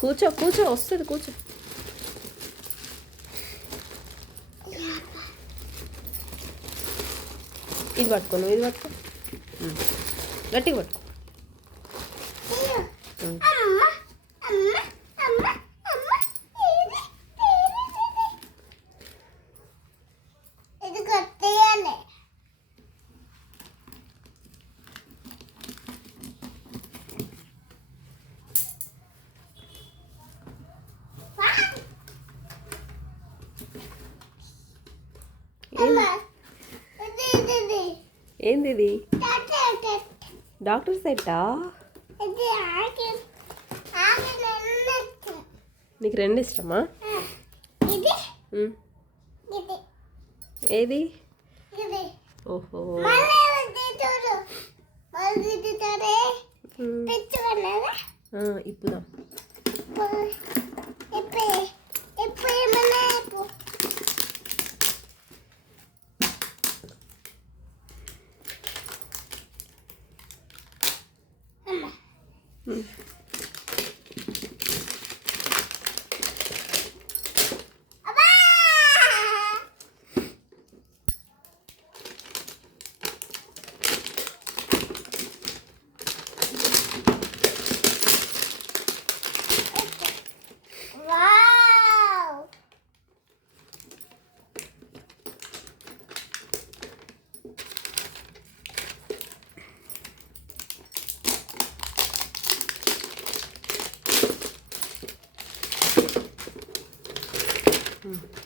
కూర్చో కూర్చో, వస్తుంది కూర్చో. ఇది పట్టుకో, నువ్వు ఇది పట్టుకో, గట్టిగా పట్టుకో. ఏంది ఇది? డాక్టర్ సెట్టా? నీకు రెండు ఇష్టమా? ఏది? ఓహో, ఇప్పుదా.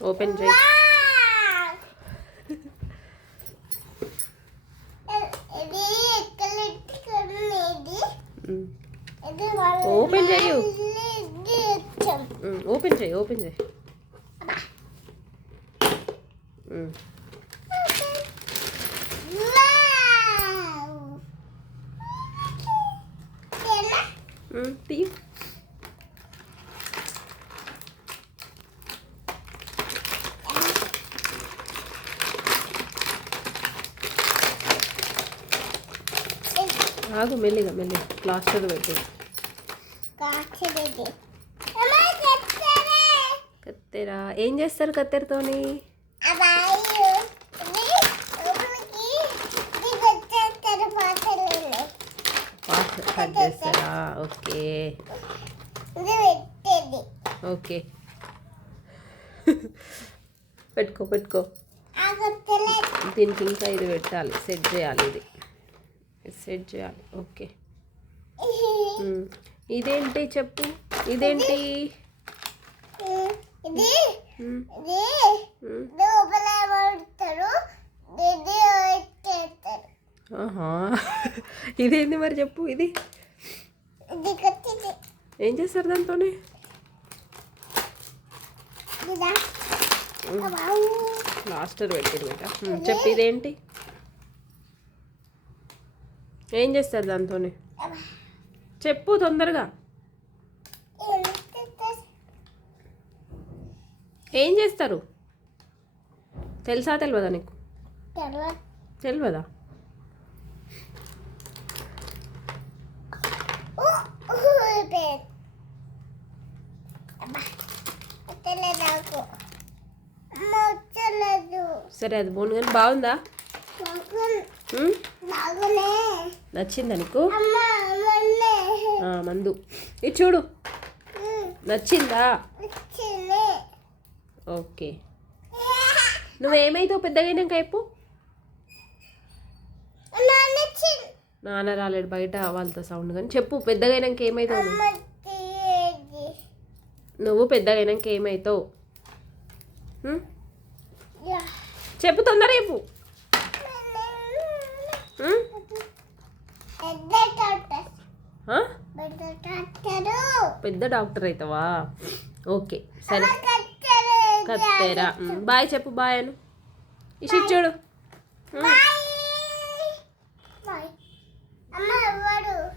ఓపెన్ చేయి. ఓపెన్ చేయు. ఓపెన్ చేయి, ఓపెన్ చేయి. తీ. ఆగు, మెల్లిగా మెల్లిగా ప్లాస్టర్ పెట్టు. కత్తెరా ఏం చేస్తారు కత్తెరతోని? కట్ చేస్తారా? ఓకే ఓకే, పెట్టుకో పెట్టుకో. దీనికి ఇంకా ఇది పెట్టాలి, సెట్ చేయాలి, ఇది సెట్ చేయాలి. ఓకే, ఇదేంటి చెప్పు, ఇదేంటి? ఇదేంటి మరి చెప్పు. ఇది ఏం చేస్తారు దాంతోనే? ప్లాస్టర్ పెట్టారు బేట. చెప్పు, ఇదేంటి? ఏం చేస్తారు దాంతోనే? చెప్పు తొందరగా. ఏం చేస్తారు? తెలుసా తెలియదా నీకు? తెలియదా? సరే, అది బోన్ కానీ బాగుందా? నచ్చిందా నీకు? మందు ఇది చూడు, నచ్చిందా? ఓకే, నువ్వేమైతావు పెద్దగైనాక చెప్పు. నాన్న రాలేడు, బయట వాళ్ళతో సౌండ్. కానీ చెప్పు, పెద్దగైనాక ఏమవుతావు నువ్వు? పెద్దగైనాక ఏమవుతావు చెప్పు, తొందర చెప్పు. పెద్ద డాక్టర్ అవుతావా? ఓకే సరే, కత్తెరా. బాయ్ చెప్పు, బాయ్ అను. ఇషి చూడు.